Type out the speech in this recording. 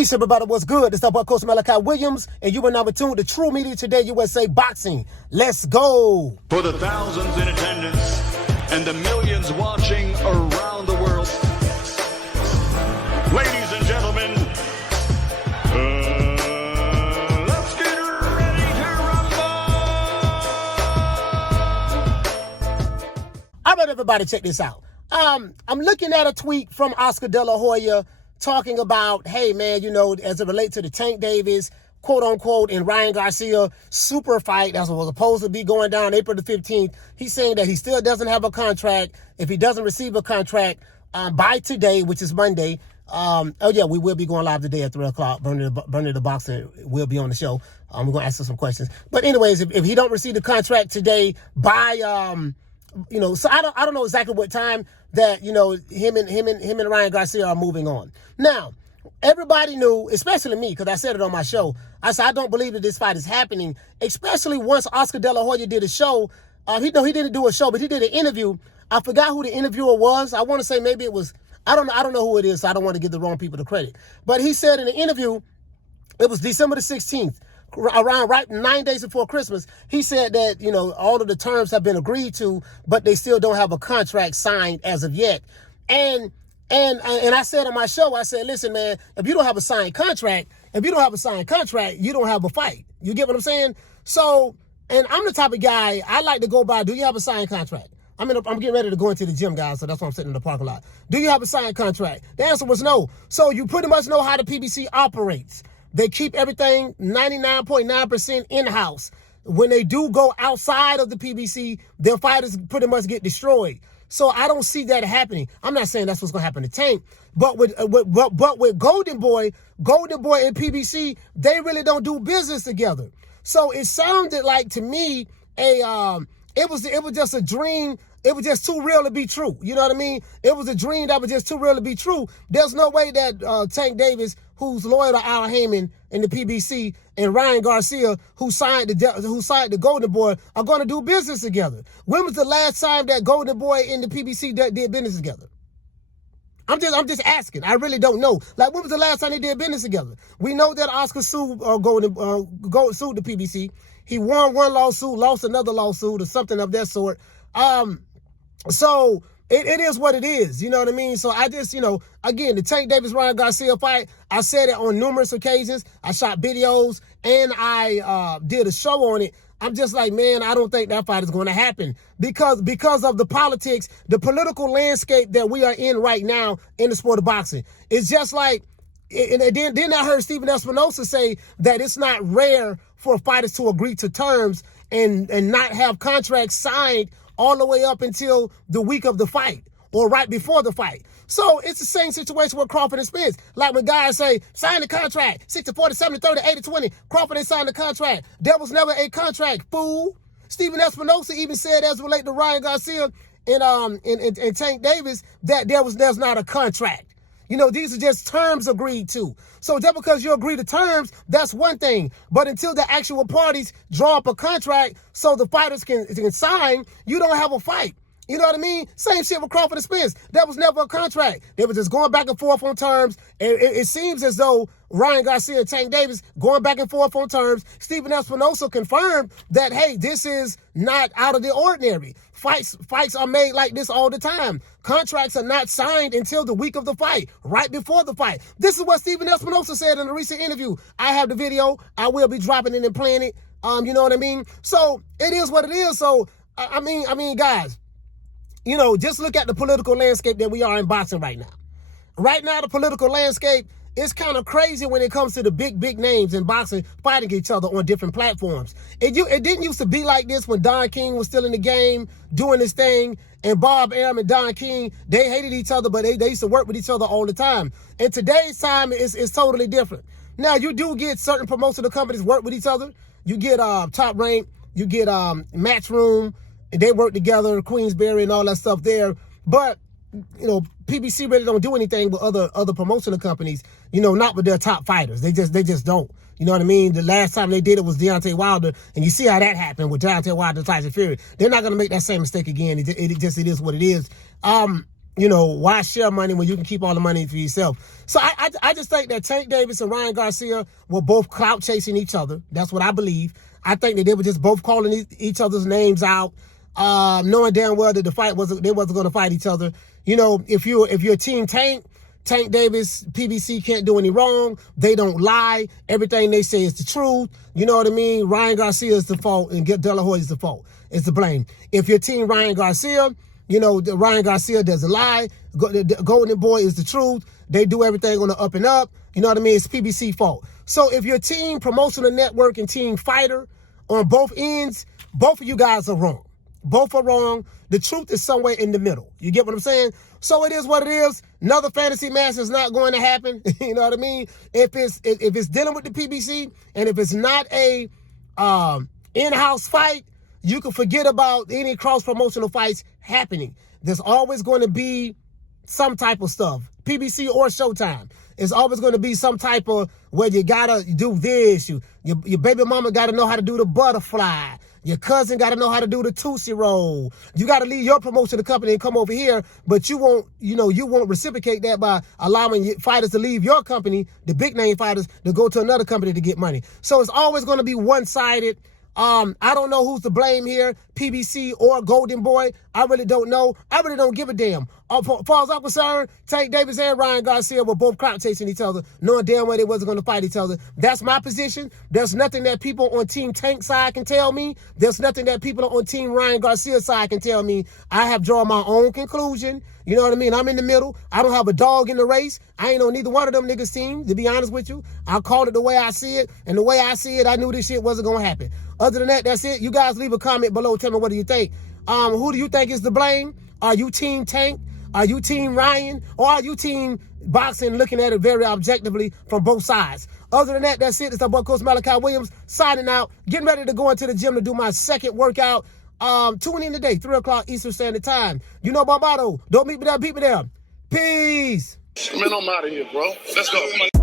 Peace, everybody. What's good? This is our Coach Malachi Williams, and you are now tuned to True Media Today USA Boxing. Let's go. For the thousands in attendance and the millions watching around the world, ladies and gentlemen, let's get ready to rumble. All right, everybody, check this out. I'm looking at a tweet from Oscar Dela Hoya talking about, hey, man, you know, as it relates to the Tank Davis, quote unquote, and Ryan Garcia super fight that was supposed to be going down April the 15th. He's saying that he still doesn't have a contract. If he doesn't receive a contract by today, which is Monday, we will be going live today at 3 o'clock. Bernie the Boxer will be on the show. We're going to ask him some questions. But anyways, if he don't receive the contract today by, so I don't know exactly what time that, him and Ryan Garcia are moving on. Now, everybody knew, especially me, because I said it on my show. I said, I don't believe that this fight is happening, especially once Oscar Dela Hoya did a show. He didn't do a show, but he did an interview. I forgot who the interviewer was. I want to say maybe it was, I don't know who it is, so I don't want to give the wrong people the credit. But he said in the interview, it was December the 16th, around 9 days before Christmas, he said that, all of the terms have been agreed to, but they still don't have a contract signed as of yet. And I said on my show, I said, listen, man, if you don't have a signed contract, you don't have a fight. You get what I'm saying? So, and I'm the type of guy, I like to go by, do you have a signed contract? I'm getting ready to go into the gym, guys, so that's why I'm sitting in the parking lot. Do you have a signed contract? The answer was no. So you pretty much know how the PBC operates. They keep everything 99.9% in-house. When they do go outside of the PBC, their fighters pretty much get destroyed. So I don't see that happening. I'm not saying that's what's going to happen to Tank, but with Golden Boy and PBC, they really don't do business together. So it sounded like to me it was just a dream. It was just too real to be true. You know what I mean? It was a dream that was just too real to be true. There's no way that Tank Davis, who's loyal to Al Heyman in the PBC, and Ryan Garcia, who signed the Golden Boy, are going to do business together. When was the last time that Golden Boy and the PBC did business together? I'm just asking. I really don't know. Like, when was the last time they did business together? We know that Oscar sued the PBC. He won one lawsuit, lost another lawsuit, or something of that sort. So it is what it is, you know what I mean? So I just, again, the Tank Davis-Ryan Garcia fight, I said it on numerous occasions. I shot videos and I did a show on it. I'm just like, man, I don't think that fight is going to happen because of the politics, the political landscape that we are in right now in the sport of boxing. It's just like, and then I heard Stephen Espinosa say that it's not rare for fighters to agree to terms and not have contracts signed all the way up until the week of the fight or right before the fight. So it's the same situation with Crawford and Spence. Like when guys say, sign the contract, 60-40, 70-30, 80-20. Crawford ain't signed the contract. There was never a contract, fool. Stephen Espinosa even said, as related to Ryan Garcia and Tank Davis, that there's not a contract. These are just terms agreed to. So just because you agree to terms, that's one thing. But until the actual parties draw up a contract so the fighters can sign, you don't have a fight. You know what I mean? Same shit with Crawford and Spence. There was never a contract. They were just going back and forth on terms. And it seems as though Ryan Garcia and Tank Davis going back and forth on terms. Stephen Espinosa confirmed that, hey, this is not out of the ordinary. Fights are made like this all the time. Contracts are not signed until the week of the fight, right before the fight. This is what Stephen Espinosa said in a recent interview. I have the video. I will be dropping it and playing it. You know what I mean? So it is what it is. So, I mean, guys, just look at the political landscape that we are in boxing right now. Right now, the political landscape is kind of crazy when it comes to the big names in boxing fighting each other on different platforms. It didn't used to be like this when Don King was still in the game doing his thing, and Bob Arum and Don King, they hated each other, but they used to work with each other all the time. And today's time is totally different. Now, you do get certain promotional companies work with each other. You get Top Rank, you get Matchroom, and they work together, Queensberry and all that stuff there. But, PBC really don't do anything with other promotional companies, not with their top fighters. They just don't. You know what I mean? The last time they did it was Deontay Wilder, and you see how that happened with Deontay Wilder and Tyson Fury. They're not going to make that same mistake again. It is what it is. You know, why share money when you can keep all the money for yourself? So I just think that Tank Davis and Ryan Garcia were both clout chasing each other. That's what I believe. I think that they were just both calling each other's names out, knowing damn well that they wasn't going to fight each other. You know, if you're Team Tank Davis, PBC can't do any wrong. They don't lie. Everything they say is the truth. You know what I mean? Ryan Garcia is the fault and Dela Hoya is the fault. It's the blame. If you're Team Ryan Garcia, you know, Ryan Garcia doesn't lie. The Golden Boy is the truth. They do everything on the up and up. You know what I mean? It's PBC fault. So if you're Team Promotional Network and Team Fighter on both ends, both of you guys are wrong. Both are wrong. The truth is somewhere in the middle. You get what I'm saying? So it is what it is. Another fantasy match is not going to happen. You know what I mean? If it's dealing with the PBC and if it's not a in-house fight, you can forget about any cross-promotional fights happening. There's always going to be some type of stuff, PBC or Showtime. It's always going to be some type of where you got to do this. Your baby mama got to know how to do the butterfly. Your cousin got to know how to do the Tootsie Roll. You got to leave your promotion to company and come over here, but you won't reciprocate that by allowing fighters to leave your company, the big name fighters, to go to another company to get money. So it's always going to be one-sided. I don't know who's to blame here, PBC or Golden Boy. I really don't know. I really don't give a damn. As far as I'm concerned, Tank Davis and Ryan Garcia were both crowd chasing each other, knowing damn well they wasn't going to fight each other. That's my position. There's nothing that people on Team Tank side can tell me. There's nothing that people on Team Ryan Garcia side can tell me. I have drawn my own conclusion. You know what I mean? I'm in the middle. I don't have a dog in the race. I ain't on neither one of them niggas' team, to be honest with you. I called it the way I see it, and the way I see it, I knew this shit wasn't going to happen. Other than that, that's it. You guys leave a comment below. Tell me, what do you think? Who do you think is to blame? Are you Team Tank? Are you Team Ryan? Or are you Team Boxing, looking at it very objectively from both sides? Other than that, that's it. It's the boy Coach Malachi Williams signing out. Getting ready to go into the gym to do my second workout. Tune in today, 3 o'clock Eastern Standard Time. You know my motto. Don't meet me there, beat me there. Peace. Man, I'm out of here, bro. Let's go.